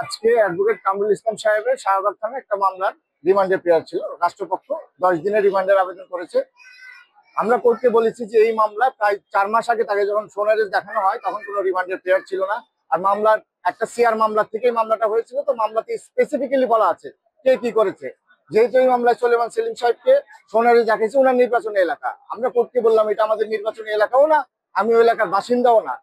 আজকে অ্যাডভোকেট কামরুল ইসলাম সাহেবের শাহবাগ থানায় একটা মামলার রিমান্ডের প্রেয়ার ছিল। রাষ্ট্রপক্ষ 10 দিনের রিমান্ডের আবেদন করেছে। আমরা কোর্টকে বলেছি যে এই মামলা প্রায় 4 মাস আগে তাকে যখন সোনারেজ দেখানো হয় তখন কোনো রিমান্ডের প্রেয়ার ছিল না। আর মামলার একটা সিআর মামলার থেকেই মামলাটা হয়েছিল, তো মামলাতে স্পেসিফিক্যালি বলা আছে কে কি করেছে। যেহেতু এই মামলায় সোলেমান সেলিম সাহেবকে সোনারেজ দেখাইছে ওনার নির্বাচনী এলাকা, আমরা কোর্টকে বললাম এটা আমাদের নির্বাচনী এলাকাও না, আমি ওই এলাকার বাসিন্দাও না।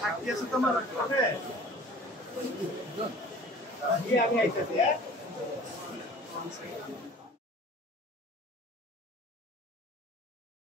সাক্ষী আছে তোমার আমি আইতেছি।